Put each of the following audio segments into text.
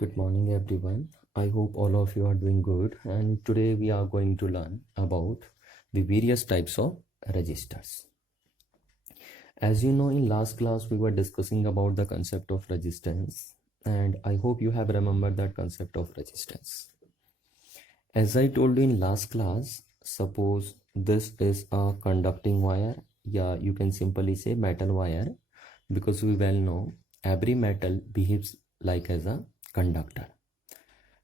Good morning, everyone. I hope all of you are doing good. And today we are going to learn about the various types of resistors. As you know, in last class, we were discussing about the concept of resistance. And I hope you have remembered that concept of resistance. As I told you in last class, suppose this is a conducting wire. Yeah, you can simply say metal wire, because we well know every metal behaves like as a conductor.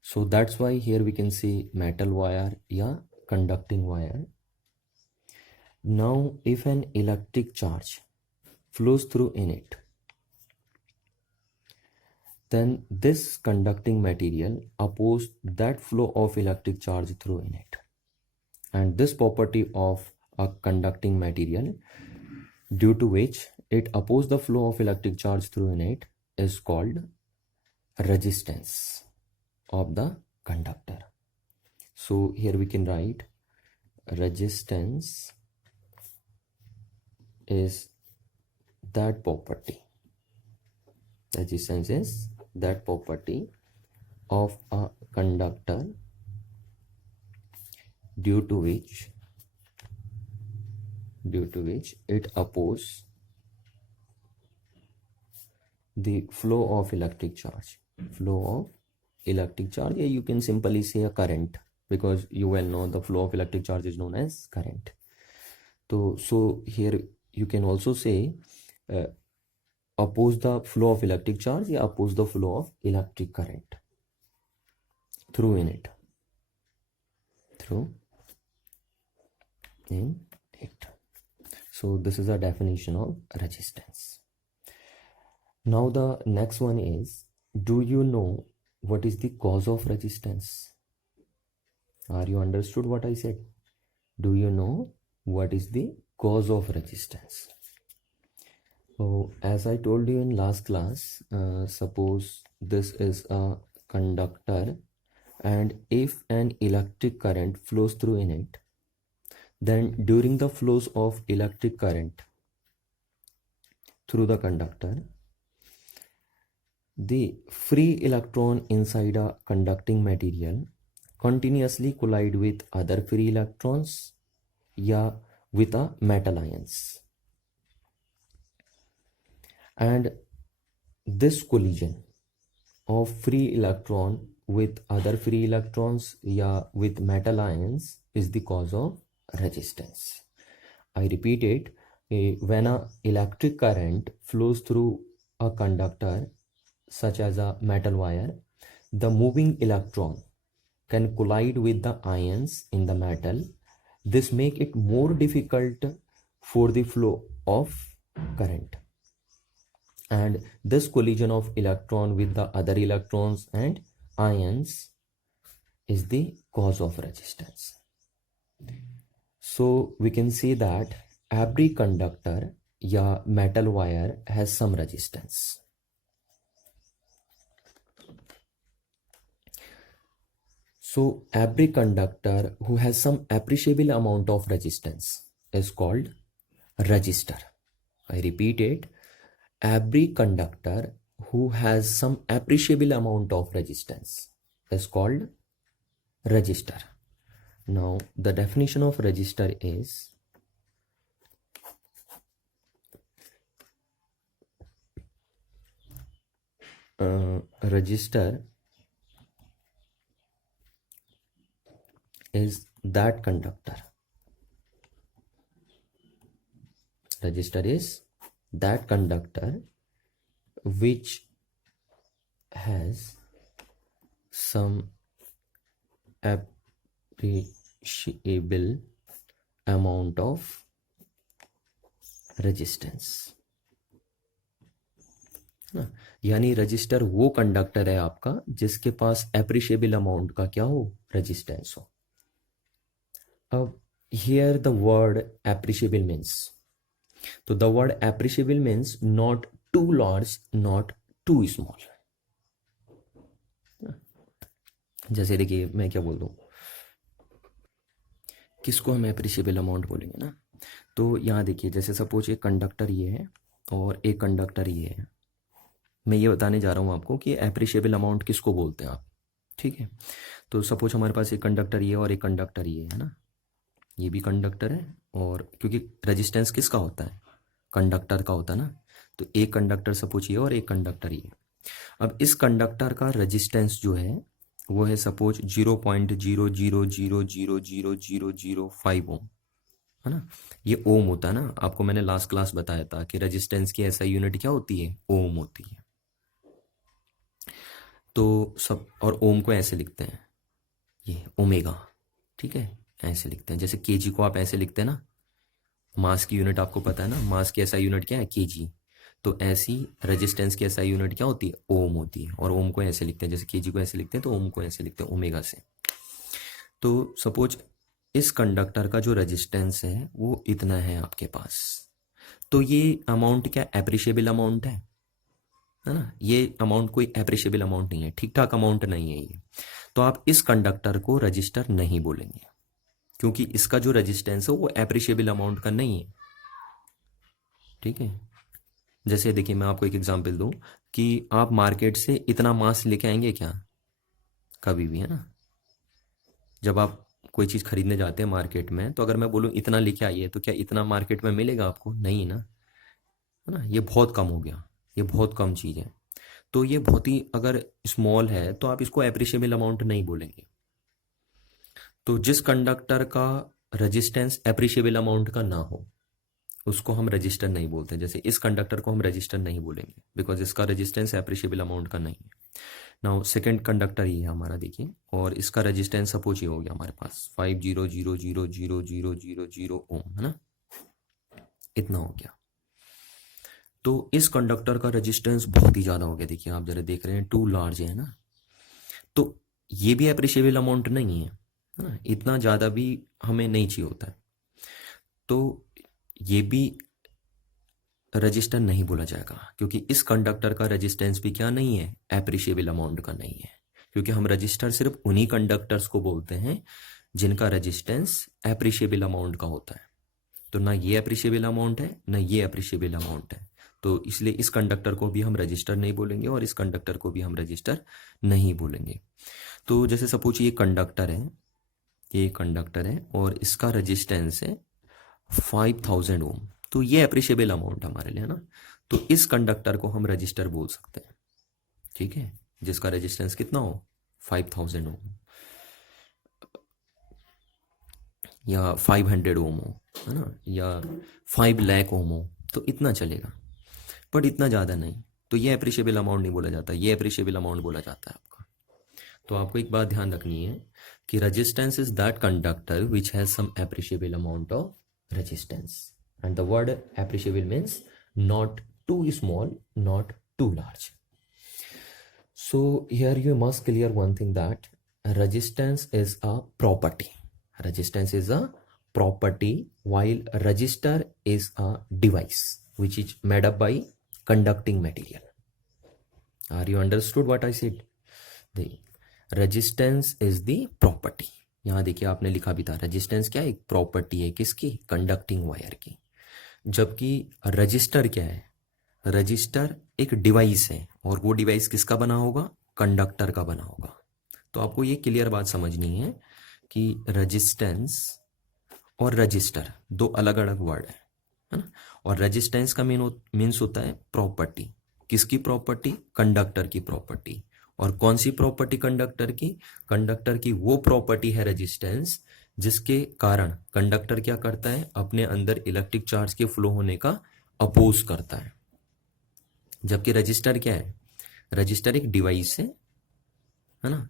So that's why here we can see metal wire, yeah, conducting wire. Now if an electric charge flows through in it, then this conducting material opposes that flow of electric charge through in it. And this property of a conducting material, due to which it opposes the flow of electric charge through in it, is called resistance of the conductor. So here we can write resistance is that property. Resistance is that property of a conductor due to which it opposes the flow of electric charge. Flow of electric charge, yeah, you can simply say a current, because you well know the flow of electric charge is known as current. So here you can also say oppose the flow of electric charge, या oppose the flow of electric current through in it. So this is a definition of resistance. Now the next one is, do you know what is the cause of resistance? Are you understood what I said? Do you know what is the cause of resistance? So as I told you in last class, suppose this is a conductor, and if an electric current flows through in it, then during the flows of electric current through the conductor, the free electron inside a conducting material continuously collide with other free electrons, yeah, with a metal ions. And this collision of free electron with other free electrons, yeah, with metal ions is the cause of resistance. I repeat it, when an electric current flows through a conductor such as a metal wire, the moving electron can collide with the ions in the metal. This makes it more difficult for the flow of current. And this collision of electron with the other electrons and ions is the cause of resistance. So we can see that every conductor, yeah, metal wire has some resistance. So every conductor who has some appreciable amount of resistance is called resistor. I repeat it, every conductor who has some appreciable amount of resistance is called resistor. Now the definition of resistor is, resistor is that conductor. Resistor is that conductor which has some appreciable amount of resistance. यानी register वो conductor है आपका जिसके पास appreciable amount का क्या हो, resistance हो. अब here the word appreciable means, तो the word appreciable means not too large, not too small. जैसे देखिए मैं क्या बोल दूं, किसको हम एप्रिशिएबल अमाउंट बोलेंगे ना, तो यहाँ देखिए जैसे सपोज एक कंडक्टर ये है और एक कंडक्टर ये है, मैं ये बताने जा रहा हूँ आपको कि एप्रिशिएबल अमाउंट किसको बोलते हैं आप, ठीक है। तो सपोज हमारे पास एक कंडक्टर ये और एक कंडक्टर ये है ना, ये भी कंडक्टर है, और क्योंकि रेजिस्टेंस किसका होता है, कंडक्टर का होता है ना, तो एक कंडक्टर सपोज ये और एक कंडक्टर ये। अब इस कंडक्टर का रेजिस्टेंस जो है वो है सपोज 0.00000005 ओम, है ना। ये ओम होता है ना, आपको मैंने लास्ट क्लास बताया था कि रेजिस्टेंस की ऐसा यूनिट क्या होती है, ओम होती है। तो सब, और ओम को ऐसे लिखते हैं, ये ओमेगा, ठीक है, ऐसे लिखते हैं। जैसे केजी को आप ऐसे लिखते हैं ना, मास की यूनिट आपको पता है ना, मास की ऐसा यूनिट क्या है, केजी। तो ऐसी रेजिस्टेंस की ऐसा यूनिट क्या होती है, ओम होती है, और ओम को ऐसे लिखते हैं, जैसे केजी को ऐसे लिखते हैं तो ओम को ऐसे लिखते हैं, ओमेगा से। तो सपोज इस कंडक्टर का जो रेजिस्टेंस है वो इतना है आपके पास, तो ये अमाउंट क्या एप्रिशिएबल अमाउंट है ना। ये अमाउंट कोई एप्रिशिएबल अमाउंट नहीं है, ठीक ठाक अमाउंट नहीं है ये। तो आप इस कंडक्टर को रजिस्टर नहीं बोलेंगे, क्योंकि इसका जो रेजिस्टेंस है वो एप्रिशिएबल अमाउंट का नहीं है, ठीक है। जैसे देखिए मैं आपको एक एग्जांपल दूं कि आप मार्केट से इतना मांस लेके आएंगे क्या, कभी भी, है ना। जब आप कोई चीज़ खरीदने जाते हैं मार्केट में, तो अगर मैं बोलूँ इतना लेके आइए, तो क्या इतना मार्केट में मिलेगा आपको, नहीं ना, है ना। ये बहुत कम हो गया, ये बहुत कम चीज़ है। तो ये बहुत ही अगर स्मॉल है तो आप इसको एप्रिशिएबल अमाउंट नहीं बोलेंगे। तो जिस कंडक्टर का रेजिस्टेंस एप्रिशिएबल अमाउंट का ना हो उसको हम रजिस्टर नहीं बोलते। जैसे इस कंडक्टर को हम रजिस्टर नहीं बोलेंगे बिकॉज इसका रेजिस्टेंस एप्रिशिएबल अमाउंट का नहीं है। नाउ सेकंड कंडक्टर ये है हमारा, देखिए, और इसका रेजिस्टेंस सपोज ये हो गया हमारे पास 50000000 ओम, है ना, इतना हो गया। तो इस कंडक्टर का रेजिस्टेंस बहुत ही ज़्यादा हो गया, देखिए आप जरा देख रहे हैं, टू लार्ज है ना। तो ये भी एप्रिशिएबल अमाउंट नहीं है ना, इतना ज़्यादा भी हमें नहीं चाहिए होता है, तो ये भी रजिस्टर नहीं बोला जाएगा, क्योंकि इस कंडक्टर का रेजिस्टेंस भी क्या नहीं है, एप्रिशिएबल अमाउंट का नहीं है। क्योंकि हम रजिस्टर सिर्फ उन्हीं कंडक्टर्स को बोलते हैं जिनका रेजिस्टेंस एप्रिशिएबल अमाउंट का होता है। तो ना ये एप्रिशिएबल अमाउंट है ना ये एप्रिशिएबल अमाउंट है, तो इसलिए इस कंडक्टर को भी हम रजिस्टर नहीं बोलेंगे और इस कंडक्टर को भी हम रजिस्टर नहीं बोलेंगे। तो जैसे सपोज ये कंडक्टर है, ये कंडक्टर है और इसका रेजिस्टेंस है 5000 ओम, तो ये एप्रिशिएबल अमाउंट हमारे लिए, है ना। तो इस कंडक्टर को हम रजिस्टर बोल सकते हैं, ठीक है, जिसका रेजिस्टेंस कितना हो, 5000 ओम या 500 ओम हो, है ना, या 5 लाख ओम हो, तो इतना चलेगा, बट इतना ज़्यादा नहीं। तो ये एप्रिशिएबल अमाउंट नहीं बोला जाता, ये एप्रिशिएबल अमाउंट बोला जाता है आपका। तो आपको एक बात ध्यान रखनी है कि resistance is that conductor which has some appreciable amount of resistance, and the word appreciable means not too small, not too large. So here you must clear one thing, that resistance is a property. Resistance is a property, while resistor is a device which is made up by conducting material. Are you understood what I said? The resistance is the property. यहाँ देखिए आपने लिखा भी था, resistance क्या है, एक property है, किसकी, कंडक्टिंग वायर की। जबकि रजिस्टर क्या है, रजिस्टर एक डिवाइस है, और वो डिवाइस किसका बना होगा, कंडक्टर का बना होगा। तो आपको ये क्लियर बात समझनी है कि रेजिस्टेंस और रजिस्टर दो अलग अलग वर्ड है ना। और रेजिस्टेंस का मीन्स होता है प्रॉपर्टी, किसकी प्रॉपर्टी, कंडक्टर की प्रॉपर्टी। और कौन सी प्रॉपर्टी, कंडक्टर की, कंडक्टर की वो प्रॉपर्टी है रेजिस्टेंस जिसके कारण कंडक्टर क्या करता है, अपने अंदर इलेक्ट्रिक चार्ज के फ्लो होने का अपोज करता है। जबकि रजिस्टर क्या है, रजिस्टर एक डिवाइस है ना,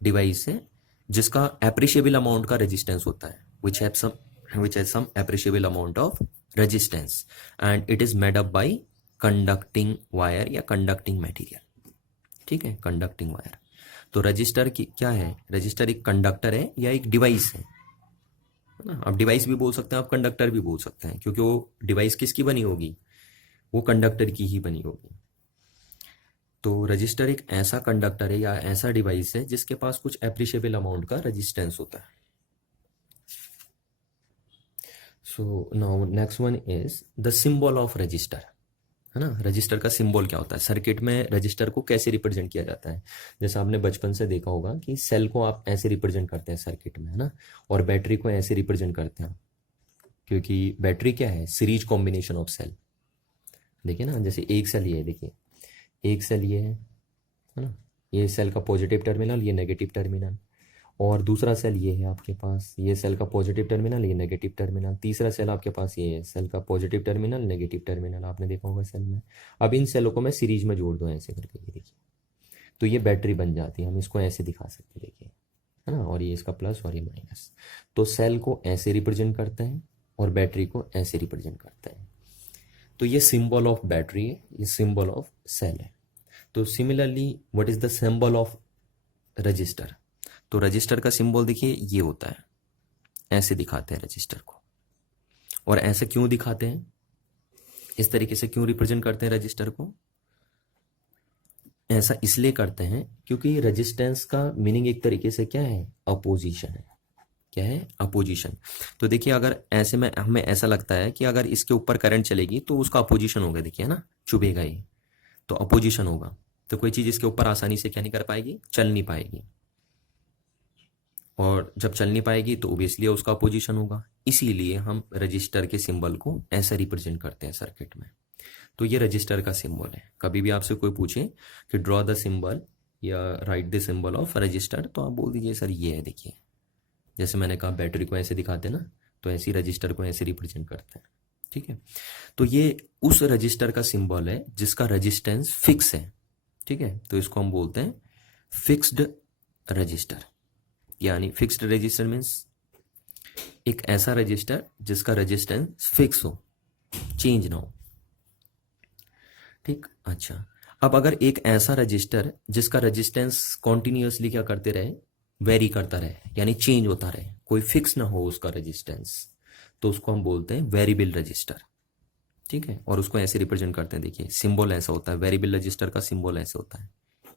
डिवाइस है जिसका एप्रिशिएबल अमाउंट का रेजिस्टेंस होता है, which has some appreciable amount of resistance, and it is made up by conducting wire या conducting material, ठीक है, कंडक्टिंग वायर। तो रजिस्टर की क्या है, रजिस्टर एक कंडक्टर है या एक डिवाइस है ना। आप डिवाइस भी बोल सकते हैं, आप कंडक्टर भी बोल सकते हैं, क्योंकि वो डिवाइस किसकी बनी होगी, वो कंडक्टर की ही बनी होगी। तो रजिस्टर एक ऐसा कंडक्टर है या ऐसा डिवाइस है जिसके पास कुछ एप्रिशिएबल अमाउंट का रेजिस्टेंस होता है। So now next one is the symbol of register. है ना। रजिस्टर का सिंबल क्या होता है, सर्किट में रजिस्टर को कैसे रिप्रेजेंट किया जाता है। जैसे आपने बचपन से देखा होगा कि सेल को आप ऐसे रिप्रेजेंट करते हैं सर्किट में, है ना, और बैटरी को ऐसे रिप्रेजेंट करते हैं, क्योंकि बैटरी क्या है, सीरीज कॉम्बिनेशन ऑफ सेल। देखिए ना, जैसे एक सेल ये है, देखिए एक सेल ये है ना, ये सेल का पॉजिटिव टर्मिनल, ये नेगेटिव टर्मिनल, और दूसरा सेल ये है आपके पास, ये सेल का पॉजिटिव टर्मिनल, ये नेगेटिव टर्मिनल, तीसरा सेल आपके पास ये है, सेल का पॉजिटिव टर्मिनल, नेगेटिव टर्मिनल, आपने देखा होगा सेल में। अब इन सेलों को मैं सीरीज में जोड़ दूँ ऐसे करके, ये देखिए, तो ये बैटरी बन जाती है। हम इसको ऐसे दिखा सकते हैं, देखिए, है ना, और ये इसका प्लस और ये माइनस। तो सेल को ऐसे रिप्रेजेंट करते हैं और बैटरी को ऐसे रिप्रेजेंट करते हैं। तो ये सिंबल ऑफ बैटरी है, ये सिंबल ऑफ सेल है। तो similarly what is the symbol of register. तो रजिस्टर का सिंबल देखिए ये होता है, ऐसे दिखाते हैं रजिस्टर को। और ऐसे क्यों दिखाते हैं, इस तरीके से क्यों रिप्रेजेंट करते हैं रजिस्टर को, ऐसा इसलिए करते हैं क्योंकि रेजिस्टेंस का मीनिंग एक तरीके से क्या है, अपोजिशन है। क्या है, अपोजिशन। तो देखिए अगर ऐसे में हमें ऐसा लगता है कि अगर इसके ऊपर करंट चलेगी तो उसका अपोजिशन होगा, देखिए ना, चुभेगा ये, तो अपोजिशन होगा। तो कोई चीज इसके ऊपर आसानी से क्या नहीं कर पाएगी, चल नहीं पाएगी, और जब चल नहीं पाएगी तो ओबियसली उसका अपोजिशन होगा। इसीलिए हम रजिस्टर के सिंबल को ऐसा रिप्रेजेंट करते हैं सर्किट में। तो ये रजिस्टर का सिंबल है। कभी भी आपसे कोई पूछे कि ड्रॉ द सिंबल या right the symbol of register, तो आप बोल दीजिए सर ये है, देखिए जैसे मैंने कहा बैटरी को ऐसे दिखाते हैं ना, तो ऐसे ही रजिस्टर को ऐसे रिप्रेजेंट करते हैं। ठीक है, तो ये उस रजिस्टर का सिंबल है जिसका रेजिस्टेंस फिक्स है। ठीक है, तो इसको हम बोलते हैं फिक्स्ड रजिस्टर। यानी फिक्स्ड रजिस्टर मीन्स एक ऐसा रजिस्टर जिसका रेजिस्टेंस फिक्स हो, चेंज ना हो। ठीक, अच्छा, अब अगर एक ऐसा रजिस्टर जिसका रेजिस्टेंस कॉन्टिन्यूसली क्या करते रहे, वेरी करता रहे, यानी चेंज होता रहे, कोई फिक्स ना हो उसका रेजिस्टेंस, तो उसको हम बोलते हैं वेरिएबल रजिस्टर। ठीक है, और उसको ऐसे रिप्रेजेंट करते हैं, देखिए सिंबल ऐसा होता है, वेरिएबल रजिस्टर का सिंबल ऐसे होता है,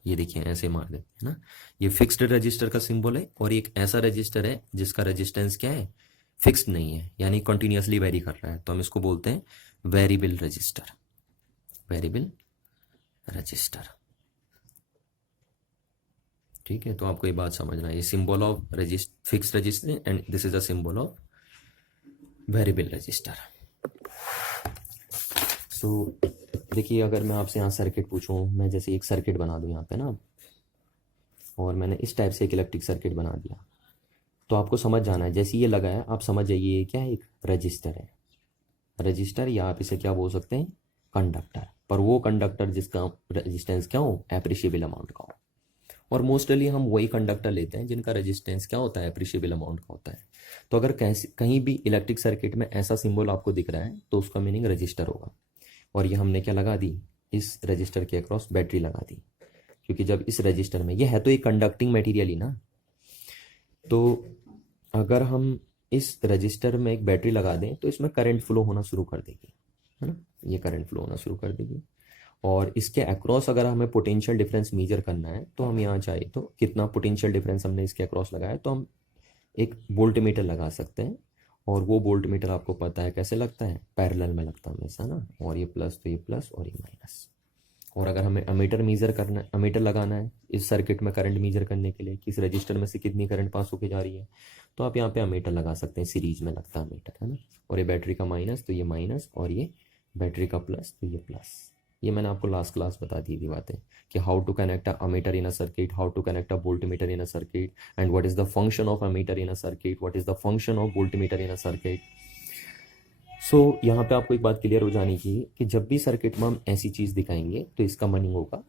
ये देखिए ऐसे मार देते हैं ना। ये फिक्स्ड रजिस्टर का सिंबल है, और एक ऐसा रजिस्टर है जिसका रेजिस्टेंस क्या है, फिक्स्ड नहीं है, यानी कंटिन्यूसली वेरी कर रहा है, तो हम इसको बोलते हैं वेरिएबल रजिस्टर। Variable resistor. ठीक है, तो आपको ये बात समझना है, ये symbol of fixed resistor and this is a symbol of variable resistor. So देखिए अगर मैं आपसे यहाँ सर्किट पूछूं, मैं जैसे एक सर्किट बना दूं यहाँ पे ना, और मैंने इस टाइप से एक इलेक्ट्रिक सर्किट बना दिया, तो आपको समझ जाना है, जैसे ये लगा है आप समझ जाइए क्या है, एक रजिस्टर है। रजिस्टर, या आप इसे क्या बोल सकते हैं, कंडक्टर, पर वो कंडक्टर जिसका रेजिस्टेंस क्या हो, एप्रिशिएबल अमाउंट का हो। और मोस्टली हम वही कंडक्टर लेते हैं जिनका रेजिस्टेंस क्या होता है, एप्रिशिएबल अमाउंट का होता है। तो अगर कहीं भी इलेक्ट्रिक सर्किट में ऐसा सिंबल आपको दिख रहा है तो उसका मीनिंग रजिस्टर होगा। और ये हमने क्या लगा दी, इस रजिस्टर के अक्रॉस बैटरी लगा दी, क्योंकि जब इस रजिस्टर में ये है तो एक कंडक्टिंग मटेरियल ही ना, तो अगर हम इस रजिस्टर में एक बैटरी लगा दें तो इसमें करंट फ्लो होना शुरू कर देगी, है ना, ये करंट फ्लो होना शुरू कर देगी। और इसके अक्रॉस अगर हमें पोटेंशियल डिफरेंस मेजर करना है तो हम यहाँ चाहे तो कितना पोटेंशियल डिफरेंस हमने इसके अक्रॉस लगाया, तो हम एक वोल्ट मीटर लगा सकते हैं। और वो वोल्ट मीटर आपको पता है कैसे लगता है, पैरेलल में लगता है हमेशा ना, और ये प्लस तो ये प्लस और ये माइनस। और अगर हमें अमीटर मेजर करना है, अमीटर लगाना है इस सर्किट में करंट मेजर करने के लिए, किस रजिस्टर में से कितनी करंट पास होके जा रही है, तो आप यहाँ पे अमीटर लगा सकते हैं, सीरीज में लगता है अमीटर, है ना। और ये बैटरी का माइनस तो ये माइनस, और ये बैटरी का प्लस तो ये प्लस। ये मैंने आपको लास्ट क्लास बता दी थी बातें कि how to connect a ammeter in a circuit, how to connect a voltmeter in a circuit, and what is the function of ammeter in a circuit, what is the function of voltmeter in a circuit. So यहाँ पे आपको एक बात clear हो जानी चाहिए कि जब भी सर्किट में हम ऐसी चीज दिखाएंगे तो इसका मीनिंग होगा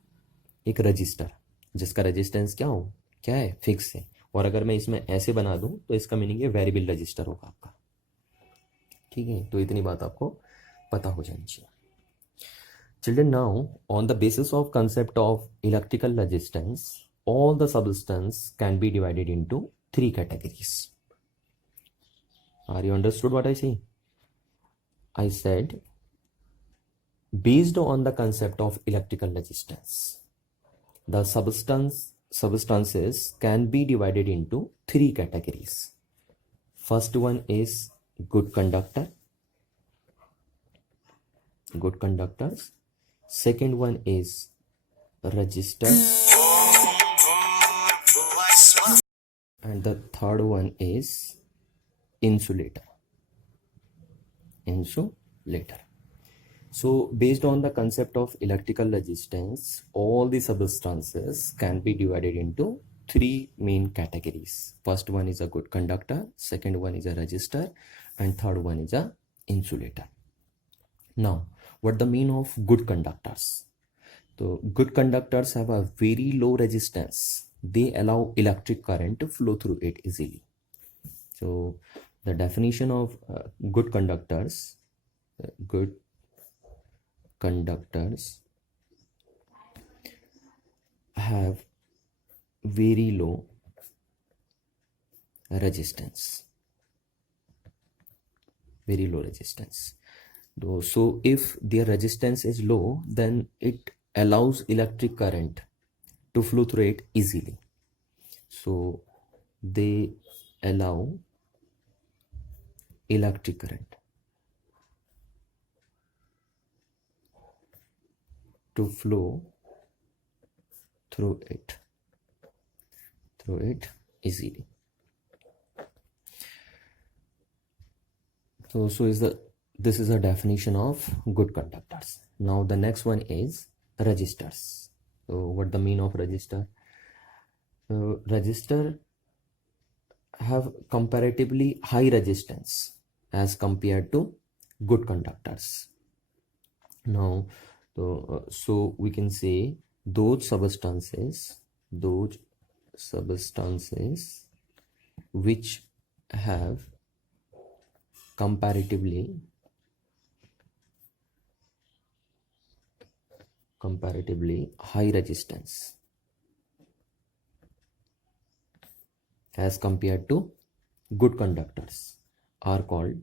एक रजिस्टर जिसका रेजिस्टेंस क्या हो, क्या है, फिक्स है। और अगर मैं इसमें ऐसे बना दूं तो इसका मीनिंग है वेरिएबल रजिस्टर होगा आपका। ठीक है, तो इतनी बात आपको पता हो जानी चाहिए। Children, now on the basis of concept of electrical resistance, all the substance can be divided into three categories. Are you understood what I say? I said based on the concept of electrical resistance, the substances can be divided into three categories. First one is good conductor, good conductors. second one is resistor, and the third one is insulator. So based on the concept of electrical resistance, all the substances can be divided into three main categories. First one is a good conductor, second one is a resistor, and third one is a insulator. Now, what the mean of good conductors? So good conductors have a very low resistance. They allow electric current to flow through it easily. So the definition of good conductors have very low resistance. So if their resistance is low, then it allows electric current to flow through it easily. So they allow electric current to flow through it easily. So this is a definition of good conductors. Now the next one is resistors. So what the mean of resistor? Resistor have comparatively high resistance as compared to good conductors. Now, so we can say those substances which have comparatively high resistance as compared to good conductors are called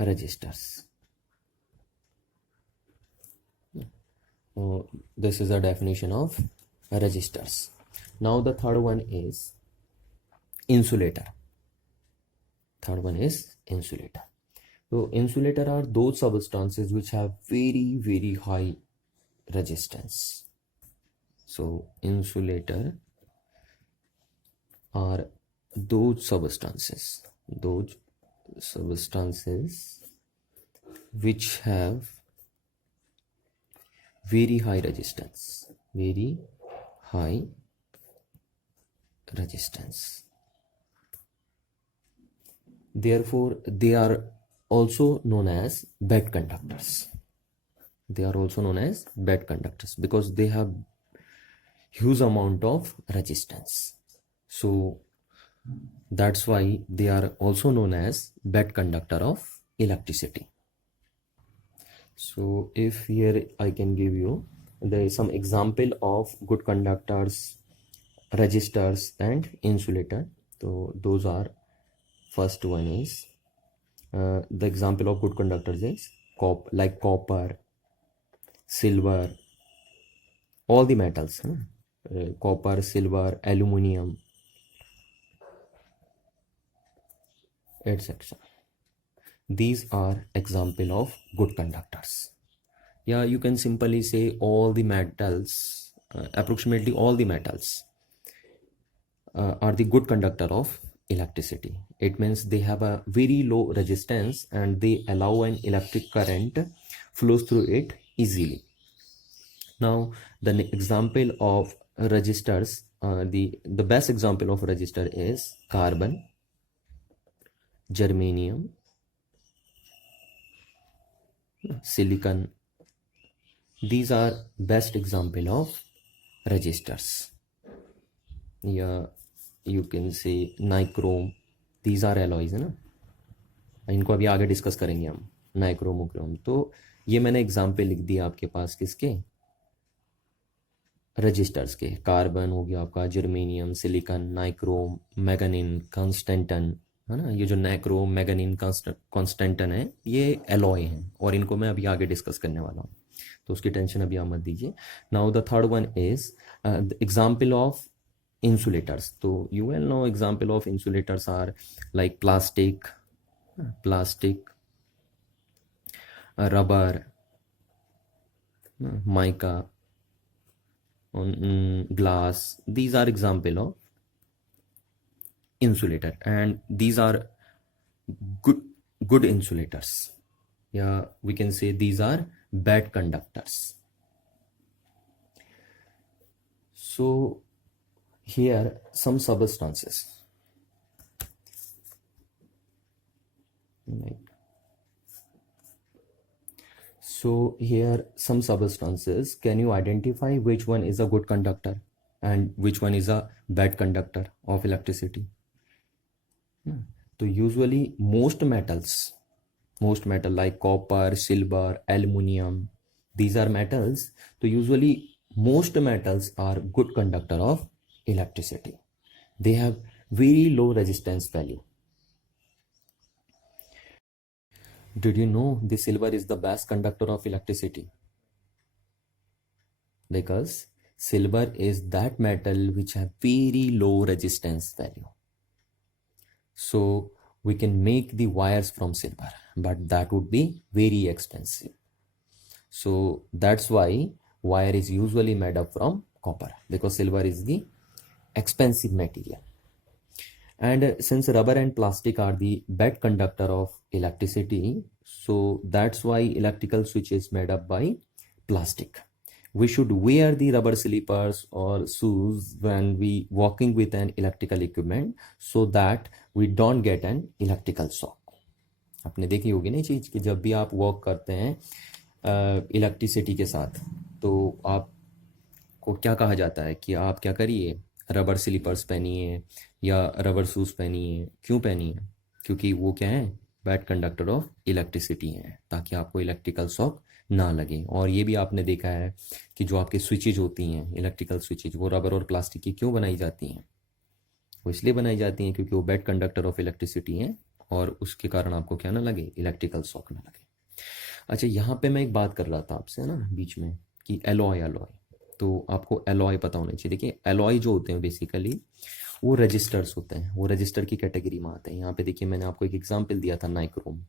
resistors. So this is a definition of resistors. Now the third one is insulator. So insulator are those substances which have very, very high resistance. So insulator are those substances which have very high resistance. Therefore, they are also known as bad conductors. Because they have huge amount of resistance. So that's why they are also known as bad conductor of electricity. So if here I can give you, there is some example of good conductors, resistors and insulator. So those are, first one is the example of good conductors is like copper, silver, all the metals, copper, silver, aluminum, etc. These are example of good conductors. Yeah, you can simply say all the metals, approximately all the metals are the good conductor of electricity. It means they have a very low resistance and they allow an electric current flows through it easily. Now the example of resistors, the best example of resistor is carbon, germanium, silicon. These are best example of resistors. Yeah, you can say nichrome. These are alloys है ना, इनको अभी आगे discuss करेंगे हम, nichrome ओक्रोम. तो ये मैंने एग्जाम्पल लिख दिया आपके पास किसके, रजिस्टर्स के. कार्बन हो गया आपका, जर्मेनियम, सिलिकॉन, नाइक्रोम, मैग्नीन, कांस्टेंटन, है ना. ये जो नाइक्रोम, मैग्नीन, कांस्टेंटन है, ये एलॉय हैं और इनको मैं अभी आगे डिस्कस करने वाला हूँ, तो उसकी टेंशन अभी आप मत दीजिए. Now the third one is example of insulators. So you will know example of insulators are like plastic, rubber, mica, glass. These are example of insulator, and these are good insulators. Yeah, we can say these are bad conductors. So here some substances, right? So here some substances, can you identify which one is a good conductor and which one is a bad conductor of electricity? So usually most metal like copper, silver, aluminum, these are metals. So usually most metals are good conductor of electricity. They have very low resistance value. Did you know the silver is the best conductor of electricity? Because silver is that metal which have very low resistance value. So we can make the wires from silver, but that would be very expensive. So that's why wire is usually made up from copper, because silver is the expensive material. And since rubber and plastic are the bad conductor of electricity, so that's why electrical switch is made up by plastic. We should wear the rubber slippers or shoes when we walking with an electrical equipment, so that we don't get an electrical shock. आपने देखी होगी ना चीज़ कि जब भी आप walk करते हैं इलेक्ट्रिसिटी के साथ, तो आपको क्या कहा जाता है कि आप क्या करिए, रबर स्लीपर्स पहनिए या रबर शूज़ पहनिए. क्यों पहनिए? क्योंकि वो क्या है, बैड कंडक्टर ऑफ इलेक्ट्रिसिटी है, ताकि आपको इलेक्ट्रिकल शॉक ना लगे. और ये भी आपने देखा है कि जो आपके स्विचेज होती हैं, इलेक्ट्रिकल स्विचेज, वो रबर और प्लास्टिक की क्यों बनाई जाती हैं? वो इसलिए बनाई जाती हैं क्योंकि वो बैड कंडक्टर ऑफ इलेक्ट्रिसिटी हैं, और उसके कारण आपको क्या ना लगे, इलेक्ट्रिकल शॉक ना लगे. अच्छा, यहाँ पे मैं एक बात कर रहा था आपसे, है ना, बीच में, कि एलॉय. तो आपको एलॉय पता होना चाहिए. देखिए, एलॉय जो होते हैं बेसिकली वो रजिस्टर्स होते हैं, वो रजिस्टर की कैटेगरी में आते हैं. यहाँ पे देखिए, मैंने आपको एक एग्जांपल दिया था, नाइक्रोम.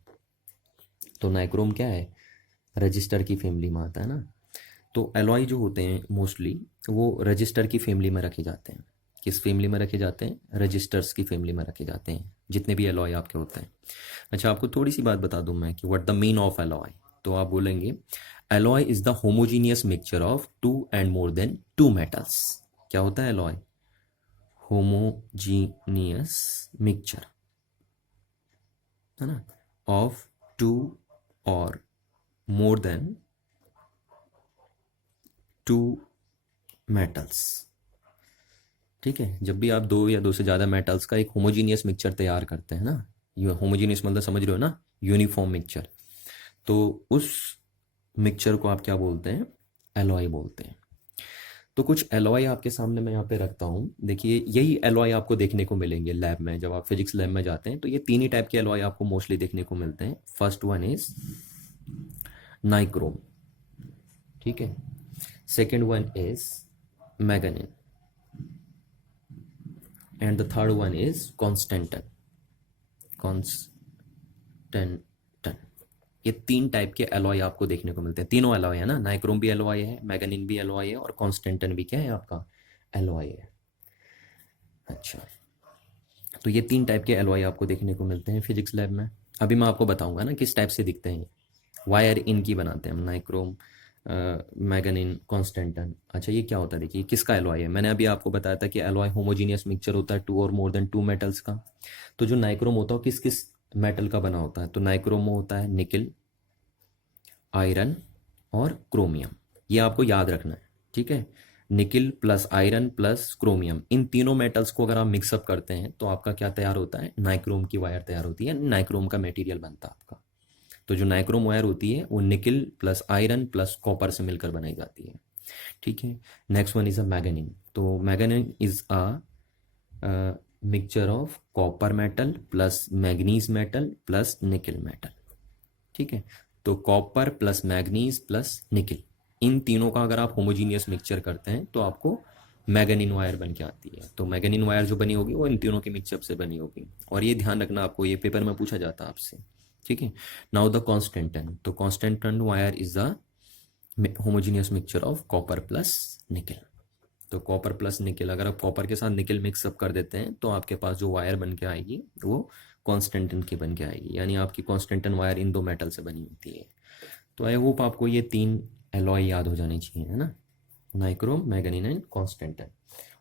तो नाइक्रोम क्या है, रजिस्टर की फैमिली में आता है ना. तो एलॉय जो होते हैं मोस्टली वो रजिस्टर की फैमिली में रखे जाते हैं. किस फैमिली में रखे जाते हैं? रजिस्टर्स की फैमिली में रखे जाते हैं, जितने भी एलॉय आपके होते हैं. अच्छा, आपको थोड़ी सी बात बता दूं मैं कि what the mean of alloy. तो आप बोलेंगे alloy is the homogeneous mixture of two and more than two metals. क्या होता है एलॉय? होमोजीनियस मिक्सचर, है ना, ऑफ टू और मोर देन टू मेटल्स. ठीक है, जब भी आप दो या दो से ज़्यादा मेटल्स का एक होमोजीनियस मिक्सचर तैयार करते हैं ना, होमोजीनियस मतलब समझ रहे हो ना, यूनिफॉर्म मिक्सचर, तो उस मिक्सचर को आप क्या बोलते हैं? एलॉय बोलते हैं. तो कुछ एलॉय आपके सामने मैं यहाँ पे रखता हूँ. देखिए, यही एलॉय आपको देखने को मिलेंगे लैब में. जब आप फिजिक्स लैब में जाते हैं तो ये तीन ही टाइप के एलॉय आपको मोस्टली देखने को मिलते हैं. फर्स्ट वन इज नाइक्रोम, ठीक है. Second one is मैग्नीन, and the third one is constantan. ये तीन टाइप के एलॉय आपको देखने को मिलते हैं. तीनों एलॉय है ना, नाइक्रोम भी एलॉय है, मैग्नीन भी एलॉय है, और कॉन्स्टेंटन भी क्या है आपका, एलॉय है. अच्छा, तो ये तीन टाइप के एलॉय आपको देखने को मिलते हैं फिजिक्स लैब में. अभी मैं आपको बताऊंगा ना किस टाइप से दिखते हैं. वायर इनकी बनाते हैं हम, नाइक्रोम, मैग्नीन, कॉन्स्टेंटन. अच्छा, ये क्या होता है? देखिए, किसका एलॉय है. मैंने अभी आपको बताया था कि एलॉय होमोजीनियस मिक्सचर होता है टू और मोर देन टू मेटल्स का. तो जो नाइक्रोम होता है किस किस मेटल का बना होता है? तो नाइक्रोम में होता है निकिल, आयरन और क्रोमियम. ये आपको याद रखना है, ठीक है. Nickel plus iron plus chromium, इन तीनों मेटल्स को अगर आप मिक्सअप करते हैं तो आपका क्या तैयार होता है? नाइक्रोम की वायर तैयार होती है, नाइक्रोम का मटेरियल बनता है आपका. तो जो नाइक्रोम वायर होती है वो nickel plus iron plus copper से मिलकर बनाई जाती है, ठीक है. Next one is a manganin. तो manganin is a mixture of copper metal plus manganese metal plus nickel metal, ठीक है. तो copper plus manganese plus nickel, इन तीनों का अगर आप होमोजीनियस मिक्सचर करते हैं तो आपको मैग्नीन वायर बन के आती है. तो मैग्नीन वायर जो बनी होगी वो इन तीनों के मिक्सचर से बनी होगी. और ये ध्यान रखना आपको, ये पेपर में पूछा जाता है आपसे ठीक है। नाउ द कॉन्स्टेंटन, तो constantan wire is the homogeneous mixture of copper plus निकल। तो कॉपर प्लस निकल, अगर आप कॉपर के साथ निकल मिक्सअप कर देते हैं तो आपके पास जो वायर बन के आएगी वो कॉन्स्टेंटन की बन के आएगी, यानी आपकी कॉन्स्टेंटन वायर इन दो मेटल से बनी होती है। तो आई होप आपको ये 3 एलॉय याद हो जाने चाहिए, है ना, नाइक्रोम, मैग्नीन एंड कॉन्स्टेंटन।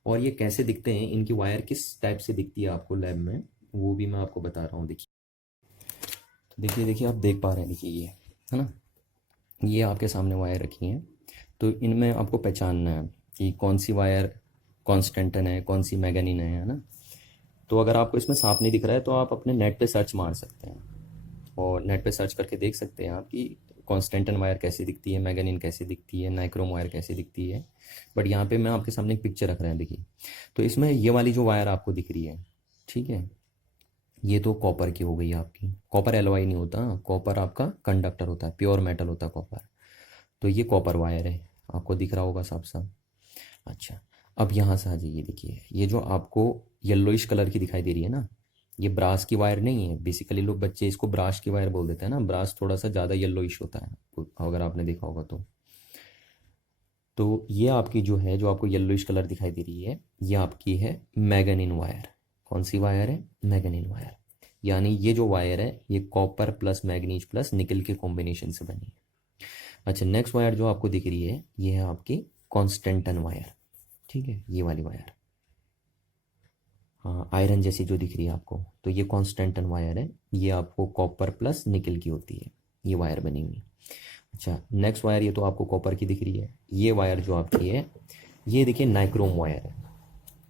और ये कैसे दिखते हैं, इनकी वायर किस टाइप से दिखती है आपको लैब में, वो भी मैं आपको बता रहा हूँ। देखिए, तो देखिए आप देख पा रहे हैं, देखिए ये है ना, ये आपके सामने वायर रखी हैं। तो इनमें आपको पहचानना है कि कौन सी वायर कॉन्स्टेंटन है, कौन सी मैग्नीन है ना। तो अगर आपको इसमें साफ नहीं दिख रहा है तो आप अपने नेट पे सर्च मार सकते हैं और नेट पे सर्च करके देख सकते हैं आप कि कॉन्स्टेंटन वायर कैसी दिखती है, मैग्नीन कैसी दिखती है, नाइक्रोम वायर कैसी दिखती है। बट यहाँ पे मैं आपके सामने एक पिक्चर रख रहा है, देखिए। तो इसमें ये वाली जो वायर आपको दिख रही है, ठीक है, ये तो कॉपर की हो गई आपकी। कॉपर एलॉय नहीं होता, कॉपर आपका कंडक्टर होता है, प्योर मेटल होता है कॉपर। तो ये कॉपर वायर है, आपको दिख रहा होगा साफ साफ। अच्छा, अब यहाँ से आ जाइए, देखिए ये जो आपको येलोइश कलर की दिखाई दे रही है ना, ये ब्रास की वायर नहीं है। बेसिकली लोग बच्चे इसको ब्राश की वायर बोल देते हैं ना, ब्रास थोड़ा सा ज़्यादा येलोइश होता है, अगर आपने देखा होगा तो ये आपकी जो है, जो आपको येलोइश कलर दिखाई दे रही है, ये आपकी है मैग्नीन वायर। कौन सी वायर है? मैग्नीन वायर। यानी ये जो वायर है ये कॉपर प्लस मैग्नीज प्लस निकल के कॉम्बिनेशन से बनी है। अच्छा, नेक्स्ट वायर जो आपको दिख रही है ये है आपकी कॉन्स्टेंटन वायर, ठीक है, ये वाली वायर, हाँ, आयरन जैसी जो दिख रही है आपको, तो ये कॉन्स्टेंटन वायर है, ये आपको कॉपर प्लस निकल की होती है, ये वायर बनी हुई। अच्छा, नेक्स्ट वायर ये तो आपको कॉपर की दिख रही है। ये वायर जो आपकी है ये देखिए नाइक्रोम वायर है,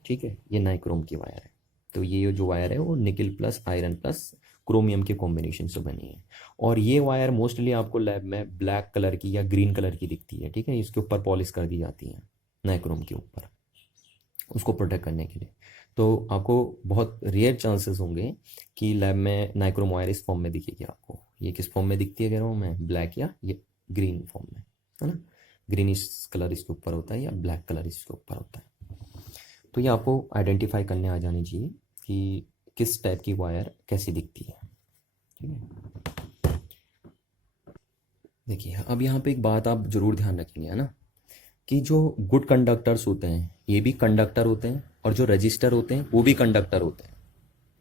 ठीक है, ये नाइक्रोम की वायर है। तो ये जो वायर है वो nickel plus iron plus chromium के कॉम्बिनेशन से बनी है। और ये वायर मोस्टली आपको लैब में ब्लैक कलर की या ग्रीन कलर की दिखती है, ठीक है, इसके ऊपर पॉलिश कर दी जाती है नाइक्रोम के ऊपर, उसको प्रोटेक्ट करने के लिए। तो आपको बहुत रेयर चांसेस होंगे कि लैब में नाइक्रोम वायर इस फॉर्म में दिखेगी आपको। ये किस फॉर्म में दिखती है कह रहा हूँ मैं, ब्लैक या ये ग्रीन फॉर्म में, है ना, ग्रीनिश कलर इसके ऊपर होता है या ब्लैक कलर इसके ऊपर होता है। तो ये आपको आइडेंटिफाई करने आ जानी चाहिए कि किस टाइप की वायर कैसी दिखती है, ठीक है। देखिए, अब यहाँ पे एक बात आप जरूर ध्यान रखेंगे, है ना, कि जो गुड कंडक्टर्स होते हैं ये भी कंडक्टर होते हैं, और जो रजिस्टर होते हैं वो भी कंडक्टर होते हैं,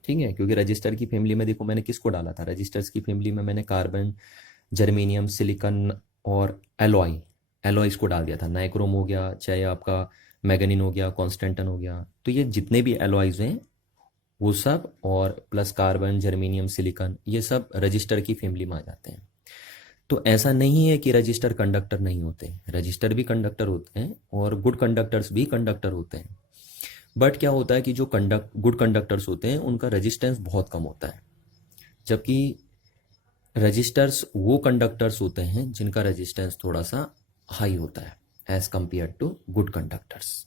ठीक है। क्योंकि रजिस्टर की फैमिली में देखो मैंने किसको डाला था, रजिस्टर्स की फैमिली में मैंने कार्बन, जर्मेनियम, सिलिकॉन और एलॉय, एलॉय इसको डाल दिया था। नाइक्रोम हो गया, चाहे आपका मैग्नीन हो गया, कॉन्स्टेंटन हो गया, तो ये जितने भी एलॉयज हैं वो सब, और प्लस कार्बन, जर्मेनियम, सिलिकॉन, ये सब रजिस्टर की फैमिली में आ जाते हैं। तो ऐसा नहीं है कि रजिस्टर कंडक्टर नहीं होते, रजिस्टर भी कंडक्टर होते हैं और गुड कंडक्टर्स भी कंडक्टर होते हैं। बट क्या होता है कि जो गुड कंडक्टर्स होते हैं उनका रेजिस्टेंस बहुत कम होता है, जबकि रजिस्टर्स वो कंडक्टर्स होते हैं जिनका रेजिस्टेंस थोड़ा सा हाई होता है as compare to good conductors.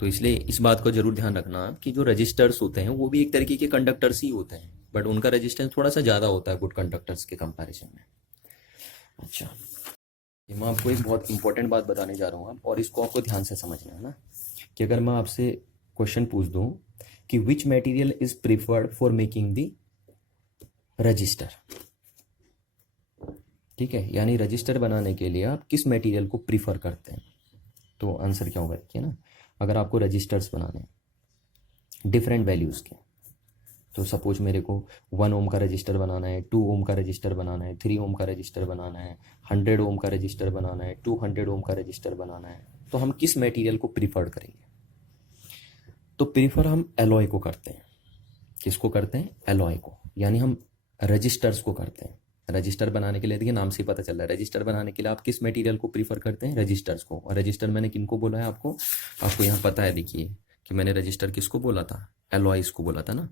तो इसलिए इस बात को जरूर ध्यान रखना कि जो रजिस्टर्स होते हैं वो भी एक तरीके के कंडक्टर्स ही होते हैं, बट उनका रेजिस्टेंस थोड़ा सा ज़्यादा होता है गुड कंडक्टर्स के कंपैरिजन में। अच्छा, ये मैं आपको एक बहुत इंपॉर्टेंट बात बताने जा रहा हूँ और इसको आपको ध्यान से समझना है ना, कि अगर मैं आपसे क्वेश्चन पूछ दूँ कि which material is preferred for making the register, ठीक है, यानी रजिस्टर बनाने के लिए आप किस मटेरियल को प्रीफर करते हैं, तो आंसर क्या होगा, देखिए ना, अगर आपको रजिस्टर्स बनाने डिफरेंट वैल्यूज़ के, तो सपोज मेरे को 1 ओम का रजिस्टर बनाना है, 2 ओम का रजिस्टर बनाना है, 3 ओम का रजिस्टर बनाना है, 100 ओम का रजिस्टर बनाना है, 200 ओम का रजिस्टर बनाना है, तो हम किस मटेरियल को प्रीफर करेंगे? तो प्रीफर हम एलॉय को करते हैं। किसको करते हैं? एलॉय को, यानी हम रजिस्टर्स को करते हैं। रजिस्टर बनाने के लिए, देखिए नाम से ही पता चल रहा है, रजिस्टर बनाने के लिए आप किस मटेरियल को प्रीफर करते हैं? रजिस्टर्स को। और रजिस्टर मैंने किनको बोला है आपको यहाँ पता है, देखिए कि मैंने रजिस्टर किसको बोला था? एलॉयज को बोला था ना।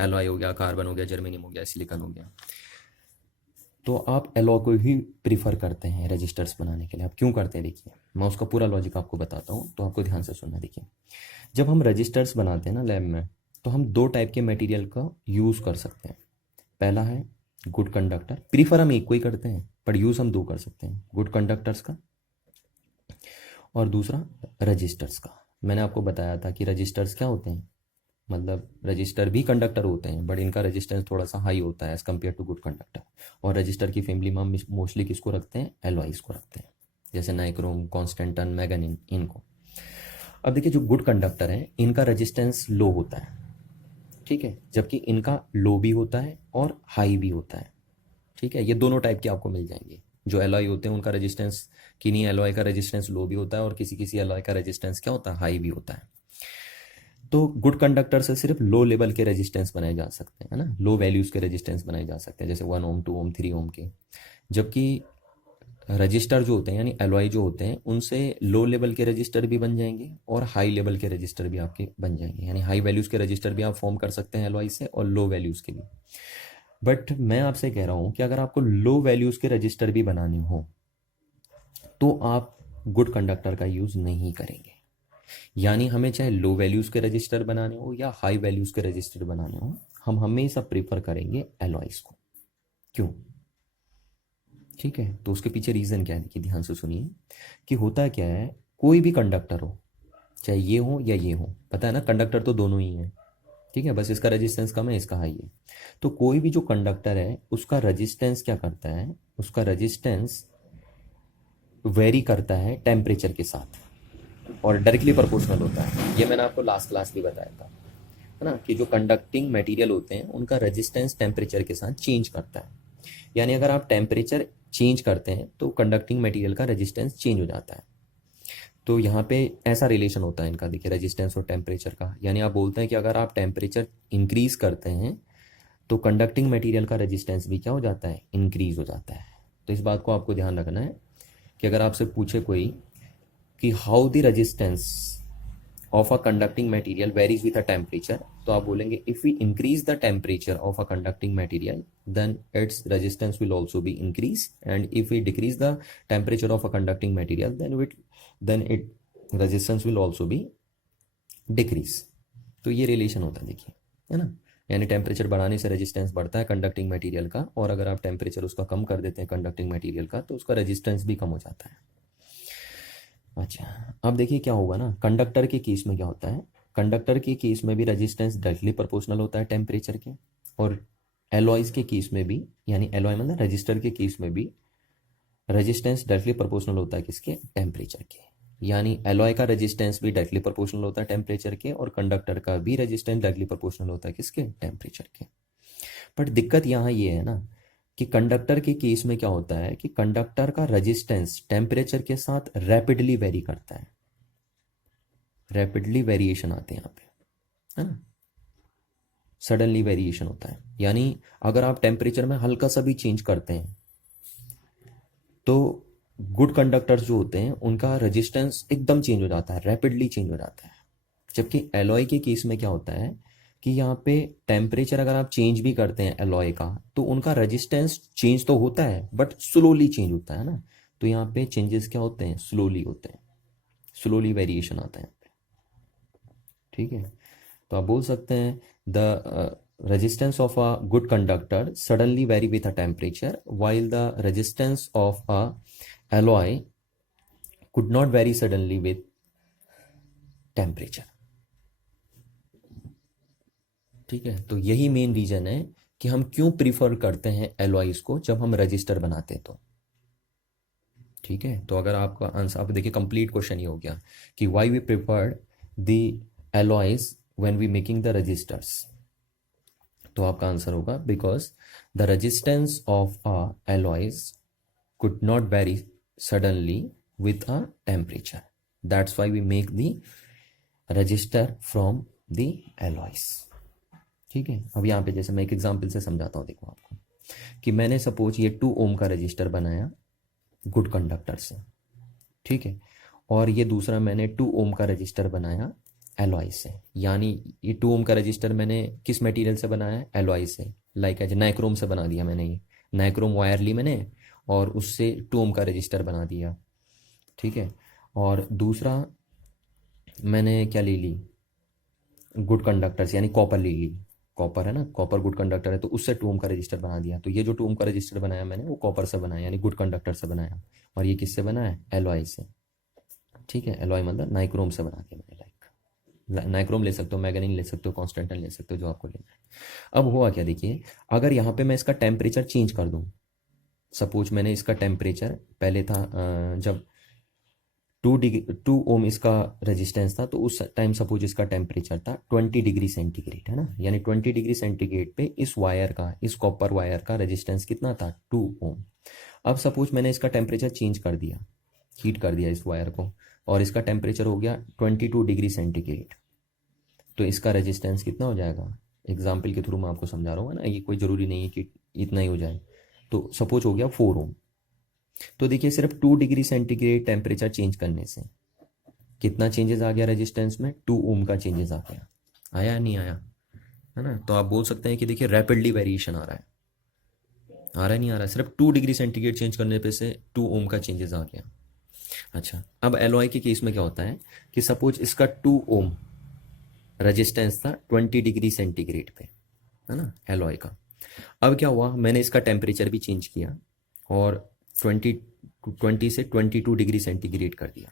एलॉय हो गया, कार्बन हो गया, जर्मेनियम हो गया, सिलिकॉन हो गया। तो आप एलॉय को ही प्रीफर करते हैं रजिस्टर्स बनाने के लिए। आप क्यों करते हैं, देखिए मैं उसका पूरा लॉजिक आपको बताता हूँ, तो आपको ध्यान से सुनना। देखिए, जब हम रजिस्टर्स बनाते हैं ना लैब में, तो हम 2 टाइप के मटेरियल का यूज़ कर सकते हैं। पहला है गुड कंडक्टर, प्रीफर हम एक को ही करते हैं पर यूज़ हम 2 कर सकते हैं, गुड कंडक्टर्स का और दूसरा रजिस्टर्स का। मैंने आपको बताया था कि रजिस्टर्स क्या होते हैं? मतलब रजिस्टर भी कंडक्टर होते हैं बट इनका रेजिस्टेंस थोड़ा सा हाई होता है as compare to good conductor. और रजिस्टर की फैमिली में हम मोस्टली किसको रखते हैं, एलॉइस को रखते हैं, जैसे नाइक्रोम, कॉन्स्टेंटन, मैग्नीन, इनको। अब देखिए जो गुड कंडक्टर है इनका रेजिस्टेंस लो होता है, ठीक है, जबकि इनका लो भी होता है और हाई भी होता है, ठीक है। ये दोनों टाइप के आपको मिल जाएंगे। जो एलॉय होते हैं उनका रेजिस्टेंस, किन्हीं एलॉय का रेजिस्टेंस लो भी होता है और किसी किसी एलॉय का रेजिस्टेंस क्या होता है, हाई भी होता है। तो गुड कंडक्टर से सिर्फ लो लेवल के रेजिस्टेंस बनाए जा सकते हैं, है ना, लो वैल्यूज के रेजिस्टेंस बनाए जा सकते हैं, जैसे 1 ओम, 2 ओम, 3 ओम के। जबकि रजिस्टर जो होते हैं यानी एलॉय जो होते हैं उनसे लो लेवल के रजिस्टर भी बन जाएंगे और हाई लेवल के रजिस्टर भी आपके बन जाएंगे, यानी हाई वैल्यूज के रजिस्टर भी आप फॉर्म कर सकते हैं एलॉय से और लो वैल्यूज के भी। बट मैं आपसे कह रहा हूं कि अगर आपको लो वैल्यूज के रजिस्टर भी बनाने हो तो आप गुड कंडक्टर का यूज नहीं करेंगे। यानी हमें चाहे लो वैल्यूज के रजिस्टर बनाने हो या हाई वैल्यूज के रजिस्टर बनाने हो, हम हमेशा प्रेफर करेंगे एलॉयज को। क्यों? ठीक है, तो उसके पीछे रीजन क्या है, देखिए ध्यान से सुनिए कि होता क्या है, कोई भी कंडक्टर हो, चाहे ये हो या ये हो, पता है ना, कंडक्टर तो दोनों ही है, ठीक है, बस इसका रेजिस्टेंस कम है, इसका हाई है। तो कोई भी जो कंडक्टर है उसका रेजिस्टेंस क्या करता है, उसका रेजिस्टेंस वेरी करता है टेम्परेचर के साथ और डायरेक्टली प्रोपोर्शनल होता है। ये मैंने आपको लास्ट क्लास भी बताया था, है ना, कि जो कंडक्टिंग मटेरियल होते हैं उनका रेजिस्टेंस टेम्परेचर के साथ चेंज करता है। यानी अगर आप टेम्परेचर चेंज करते हैं तो कंडक्टिंग मटेरियल का रेजिस्टेंस चेंज हो जाता है। तो यहाँ पे ऐसा रिलेशन होता है इनका, देखिए रेजिस्टेंस और टेम्परेचर का। यानी आप बोलते हैं कि अगर आप टेम्परेचर इंक्रीज करते हैं तो कंडक्टिंग मटेरियल का रेजिस्टेंस भी क्या हो जाता है, इंक्रीज हो जाता है। तो इस बात को आपको ध्यान रखना है कि अगर आपसे पूछे कोई कि how the resistance of a conducting material varies with a temperature, तो आप बोलेंगे if we increase the temperature of a conducting material then its resistance will also be increased, and if we decrease the temperature of a conducting material then it resistance will also be decrease। तो ये relation होता है, देखिए, है ना, यानी temperature बढ़ाने से रेजिस्टेंस बढ़ता है कंडक्टिंग मटेरियल का, और अगर आप टेम्परेचर उसका कम कर देते हैं कंडक्टिंग मटेरियल का तो उसका रेजिस्टेंस भी कम हो जाता है। अच्छा, अब देखिए क्या होगा ना, कंडक्टर के केस में क्या होता है, कंडक्टर के केस में भी रेजिस्टेंस डायरेक्टली प्रोपोर्शनल होता है टेम्परेचर के, और एलॉयज के केस में भी, यानी एलॉय मतलब रजिस्टर के केस में भी रेजिस्टेंस डायरेक्टली प्रोपोर्शनल होता है किसके, टेम्परेचर के। यानी एलॉय का रेजिस्टेंस भी डायरेक्टली प्रोपोर्शनल होता है टेम्परेचर के, और कंडक्टर का भी रेजिस्टेंस डायरेक्टली प्रोपोर्शनल होता है किसके, टेम्परेचर के। बट दिक्कत यहाँ ये है ना कि कंडक्टर के केस में क्या होता है कि कंडक्टर का रेजिस्टेंस टेम्परेचर के साथ रैपिडली वेरी करता है, रैपिडली वेरिएशन आते हैं यहाँ पे, है ना, सडनली वेरिएशन होता है। यानी अगर आप टेम्परेचर में हल्का सा भी चेंज करते हैं तो गुड कंडक्टर्स जो होते हैं उनका रेजिस्टेंस एकदम चेंज हो जाता है, रैपिडली चेंज हो जाता है। जबकि एलॉय के केस में क्या होता है कि यहाँ पे टेम्परेचर अगर आप चेंज भी करते हैं एलॉय का तो उनका रेजिस्टेंस चेंज तो होता है बट स्लोली चेंज होता है ना। तो यहाँ पे चेंजेस क्या होते हैं, स्लोली होते हैं, स्लोली वेरिएशन आता है यहाँ पे, ठीक है। तो आप बोल सकते हैं the resistance of a good conductor suddenly vary with a temperature while the resistance of a alloy could not vary suddenly with temperature। ठीक है, तो यही मेन रीजन है कि हम क्यों प्रीफर करते हैं एलॉयज को जब हम रजिस्टर बनाते हैं तो। ठीक है, तो अगर आपका आंसर, आप देखिए कंप्लीट क्वेश्चन ये हो गया कि why we preferred the alloys when we making the registers. तो आपका आंसर होगा because the resistance of a alloys could not vary suddenly with a temperature, that's why we make the register from the alloys. ठीक है, अब यहाँ पे जैसे मैं एक एग्जांपल से समझाता हूँ, देखो आपको कि मैंने सपोज ये 2 ओम का रजिस्टर बनाया गुड कंडक्टर से, ठीक है, और ये दूसरा मैंने 2 ओम का रजिस्टर बनाया एलॉय से। यानी ये 2 ओम का रजिस्टर मैंने किस मटेरियल से बनाया है, एलॉय से, लाइक एज नाइक्रोम से बना दिया मैंने, ये नाइक्रोम वायर ली मैंने और उससे 2 ओम का रजिस्टर बना दिया, ठीक है। और दूसरा मैंने क्या ले ली, गुड कंडक्टर से, यानी कॉपर ले ली, कॉपर है ना, कॉपर गुड कंडक्टर है तो उससे 2 ओम का रजिस्टर बना दिया। तो ये जो 2 ओम का रजिस्टर बनाया मैंने वो कॉपर से बनाया, यानी गुड कंडक्टर से बनाया, और ये किससे बनाया, एलॉय से। ठीक है, एलॉय मतलब नाइक्रोम से बना दिया मैंने, लाइक। नाइक्रोम ले सकते हो, मैग्नीन ले सकते हो, कॉन्स्टेंटन ले सकते हो, जो आपको लेना है। अब हुआ क्या देखिए, अगर यहाँ पे मैं इसका टेम्परेचर चेंज कर दूँ, सपोज मैंने इसका टेम्परेचर पहले था जब 2 ओम इसका रेजिस्टेंस था, तो उस टाइम सपोज इसका टेम्परेचर था 20 डिग्री सेंटीग्रेड, है ना, यानी 20 डिग्री सेंटीग्रेड पे इस वायर का, इस कॉपर वायर का रेजिस्टेंस कितना था, 2 ओम। अब सपोज मैंने इसका टेम्परेचर चेंज कर दिया, हीट कर दिया इस वायर को, और इसका टेम्परेचर हो गया 22 डिग्री सेंटीग्रेड, तो इसका रेजिस्टेंस कितना हो जाएगा, एग्जाम्पल के थ्रू मैं आपको समझा रहा हूँ ना, ये कोई ज़रूरी नहीं है कि इतना ही हो जाए। तो सपोज हो गया 4 ओम। तो देखिए सिर्फ 2 डिग्री सेंटीग्रेड टेम्परेचर चेंज करने से कितना चेंजेस आ गया रेजिस्टेंस में, 2 ओम का चेंजेस आ गया। आया या नहीं आया, है ना। तो आप बोल सकते हैं कि देखिए रैपिडली वेरिएशन आ रहा है, आ रहा है नहीं आ रहा है, सिर्फ 2 डिग्री सेंटीग्रेड चेंज करने पे से 2 ओम का चेंजेस आ गया। अच्छा, अब एलॉय के केस में क्या होता है कि सपोज इसका 2 ओम रेजिस्टेंस था 20 डिग्री सेंटीग्रेड पे, है ना, एलॉय का। अब क्या हुआ, मैंने इसका टेम्परेचर भी चेंज किया और 20 से 22 डिग्री सेंटीग्रेड कर दिया,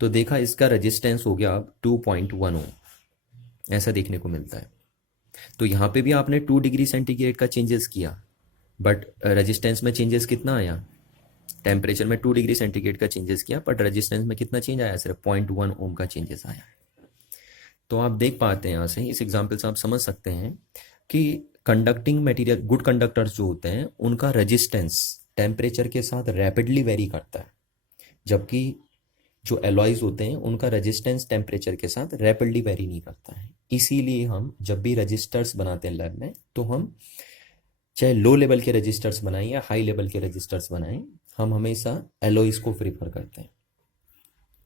तो देखा इसका रेजिस्टेंस हो गया अब 2.1 ओम, ऐसा देखने को मिलता है। तो यहाँ पे भी आपने 2 डिग्री सेंटीग्रेड का चेंजेस किया, बट रेजिस्टेंस में चेंजेस कितना आया, टेम्परेचर में 2 डिग्री सेंटीग्रेड का चेंजेस किया, बट रेजिस्टेंस में कितना चेंज आया, सिर्फ 0.1 ओम का चेंजेस आया। तो आप देख पाते हैं यहाँ से, इस एग्जाम्पल से आप समझ सकते हैं कि कंडक्टिंग मटेरियल, गुड कंडक्टर्स जो होते हैं, उनका रेजिस्टेंस टेम्परेचर के साथ रैपिडली वेरी करता है, जबकि जो एलॉयज होते हैं उनका रेजिस्टेंस टेम्परेचर के साथ रैपिडली वेरी नहीं करता है। इसीलिए हम जब भी रजिस्टर्स बनाते हैं लैब में, तो हम चाहे लो लेवल के रजिस्टर्स बनाएं या हाई लेवल के रजिस्टर्स बनाएं, हम हमेशा एलॉयज को प्रीफर करते हैं।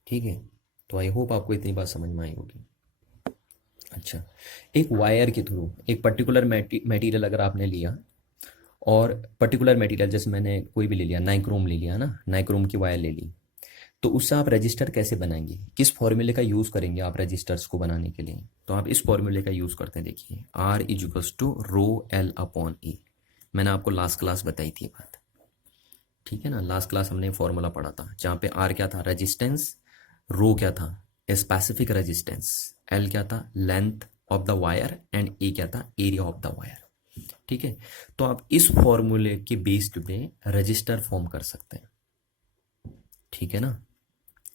ठीक है, तो आई होप आपको इतनी बात समझ में आई होगी। अच्छा, एक वायर के थ्रू एक पर्टिकुलर मटेरियल अगर आपने लिया, और पर्टिकुलर मटेरियल जैसे मैंने कोई भी ले लिया, नाइक्रोम ले लिया ना, नाइक्रोम की वायर ले ली, तो उससे आप रजिस्टर कैसे बनाएंगे, किस फॉर्मूले का यूज़ करेंगे आप रजिस्टर्स को बनाने के लिए। तो आप इस फॉर्मूले का यूज़ करते हैं, देखिए R = ρL/E। मैंने आपको लास्ट क्लास बताई थी बात, ठीक है ना, लास्ट क्लास हमने फॉर्मूला पढ़ा था, जहाँ पे R क्या था, रेजिस्टेंस, रो क्या था, स्पेसिफिक रेजिस्टेंस, L क्या था, length of the wire, and E क्या था, एरिया ऑफ द वायर। ठीक है, तो आप इस फॉर्मूले के बेस्ड पे रजिस्टर फॉर्म कर सकते हैं, ठीक है ना,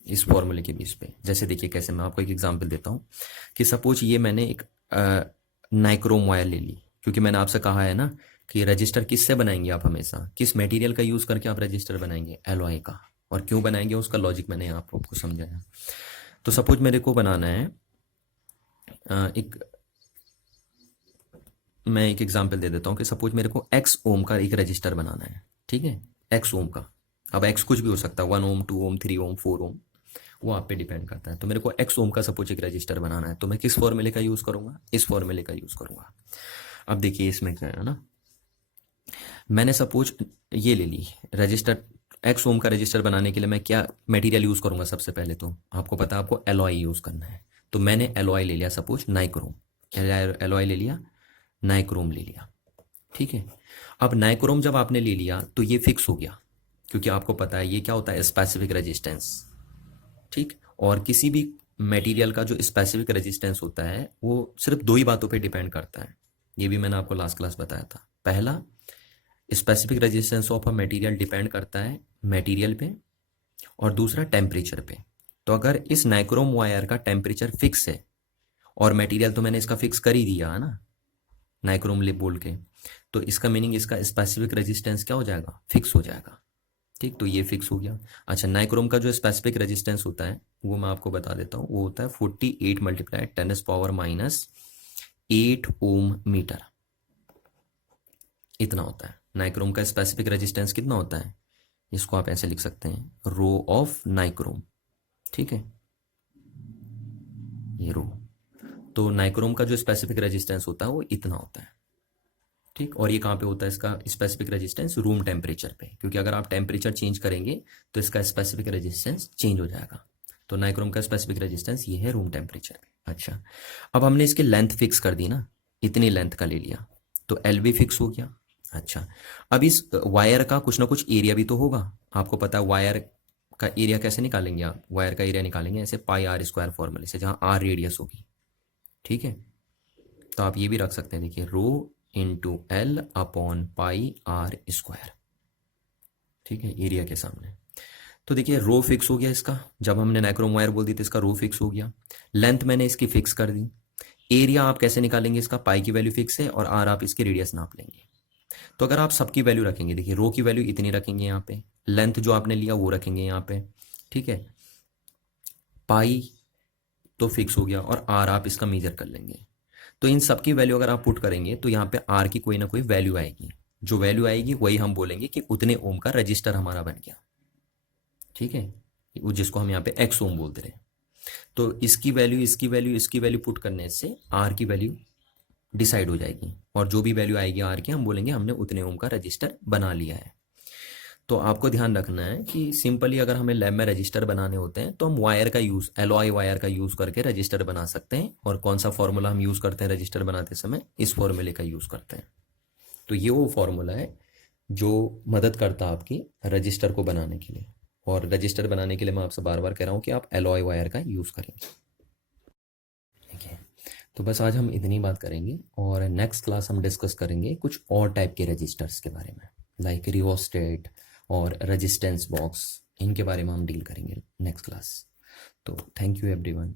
इस फॉर्मूले के बेस पे। जैसे देखिए कैसे, मैं आपको एक एग्जांपल देता हूँ कि सपोज ये मैंने एक नाइक्रोम वायर ले ली, क्योंकि मैंने आपसे कहा है ना कि रजिस्टर किससे बनाएंगे आप, हमेशा किस मटेरियल का यूज़ करके आप रजिस्टर बनाएंगे, एलॉय का। और क्यों बनाएंगे उसका लॉजिक मैंने आपको समझाया। तो सपोज मेरे को बनाना है मैं एक एग्जांपल दे देता हूँ कि सपोज मेरे को x ओम का एक रजिस्टर बनाना है, ठीक है, x ओम का। अब x कुछ भी हो सकता है, 1 ओम, 2 ओम, 3 ओम, 4 ओम, वो आप पे डिपेंड करता है। तो मेरे को x ओम का सपोज एक रजिस्टर बनाना है, तो मैं किस फॉर्मूले का यूज़ करूँगा, इस फॉर्मूले का यूज़ करूँगा। अब देखिए इसमें क्या है ना, मैंने सपोज ये ले ली रजिस्टर, x ओम का रजिस्टर बनाने के लिए मैं क्या मटेरियल यूज़ करूँगा, सबसे पहले तो आपको पता है आपको एलॉय यूज़ करना है। तो मैंने एलॉय ले लिया, सपोज नाइक्रोम, एलॉय ले लिया, नाइक्रोम ले लिया, ठीक है। अब नाइक्रोम जब आपने ले लिया तो ये फिक्स हो गया, क्योंकि आपको पता है ये क्या होता है, स्पेसिफिक रेजिस्टेंस, ठीक। और किसी भी मटेरियल का जो स्पेसिफिक रेजिस्टेंस होता है वो सिर्फ दो ही बातों पे डिपेंड करता है, ये भी मैंने आपको लास्ट क्लास बताया था। पहला, specific resistance of a material depend करता है मटेरियल पे, और दूसरा टेम्परेचर पे। तो अगर इस नाइक्रोम वायर का टेम्परेचर फिक्स है, और मटेरियल तो मैंने इसका फिक्स कर ही दिया है ना, नाइक्रोम लिप बोल के, तो इसका मीनिंग इसका स्पेसिफिक रेजिस्टेंस क्या हो जाएगा, फिक्स हो जाएगा, ठीक। तो ये फिक्स हो गया। अच्छा, नाइक्रोम का जो स्पेसिफिक रेजिस्टेंस होता है वो मैं आपको बता देता हूँ, वो होता है 48 × 10⁻⁸ ओम मीटर, इतना होता है। नाइक्रोम का स्पेसिफिक रेजिस्टेंस कितना होता है, इसको आप ऐसे लिख सकते हैं, रो ऑफ नाइक्रोम, ठीक है, ये रो। तो नाइक्रोम का जो स्पेसिफिक रेजिस्टेंस होता है वो इतना होता है, ठीक। और ये कहाँ पे होता है इसका स्पेसिफिक रेजिस्टेंस, रूम टेम्परेचर पे, क्योंकि अगर आप टेम्परेचर चेंज करेंगे तो इसका स्पेसिफिक रेजिस्टेंस चेंज हो जाएगा। तो नाइक्रोम का स्पेसिफिक रेजिस्टेंस ये है रूम टेम्परेचर पे। अच्छा, अब हमने इसकी लेंथ फिक्स कर दी ना, इतनी लेंथ का ले लिया, तो एल भी फिक्स हो गया। अच्छा, अब इस वायर का कुछ ना कुछ एरिया भी तो होगा, आपको पता है वायर का एरिया कैसे निकालेंगे आप, वायर का एरिया निकालेंगे ऐसे πr² फॉर्मूले से, जहाँ r रेडियस होगी, ठीक है, तो आप ये भी रख सकते हैं, देखिए rho into L upon pi r square, ठीक है, एरिया के सामने। तो देखिए रो फिक्स हो गया इसका, जब हमने नाइक्रोम वायर बोल दी तो इसका रो फिक्स हो गया। लेंथ मैंने इसकी फिक्स कर दी। एरिया आप कैसे निकालेंगे इसका, पाई की वैल्यू फिक्स है और आर आप इसकी रेडियस नाप लेंगे। तो अगर आप सबकी वैल्यू रखेंगे, देखिए रो की वैल्यू इतनी रखेंगे यहाँ पे, लेंथ जो आपने लिया वो रखेंगे यहाँ पे, ठीक है, पाई तो फिक्स हो गया और आर आप इसका मेजर कर लेंगे। तो इन सब की वैल्यू अगर आप पुट करेंगे तो यहाँ पे आर की कोई ना कोई वैल्यू आएगी, जो वैल्यू आएगी वही हम बोलेंगे कि उतने ओम का रजिस्टर हमारा बन गया, ठीक है, वो जिसको हम यहाँ पे एक्स ओम बोलते रहे। तो इसकी वैल्यू इसकी वैल्यू इसकी वैल्यू पुट करने से आर की वैल्यू डिसाइड हो जाएगी, और जो भी वैल्यू आएगी आर की हम बोलेंगे हमने उतने ओम का रजिस्टर बना लिया है। तो आपको ध्यान रखना है कि सिंपली अगर हमें लैब में रजिस्टर बनाने होते हैं तो हम वायर का यूज़, एलॉय वायर का यूज़ करके रजिस्टर बना सकते हैं। और कौन सा फॉर्मूला हम यूज़ करते हैं रजिस्टर बनाते समय, इस फॉर्मूले का यूज़ करते हैं। तो ये वो फॉर्मूला है जो मदद करता है आपकी रजिस्टर को बनाने के लिए। और रजिस्टर बनाने के लिए मैं आपसे बार बार कह रहा हूँ कि आप एलॉय वायर का यूज़ करेंगे, ठीक है। तो बस आज हम इतनी बात करेंगे, और नेक्स्ट क्लास हम डिस्कस करेंगे कुछ और टाइप के रजिस्टर्स के बारे में, लाइक रिओस्टेट और रेजिस्टेंस बॉक्स, इनके बारे में हम डील करेंगे नेक्स्ट क्लास। तो थैंक यू एवरीवन।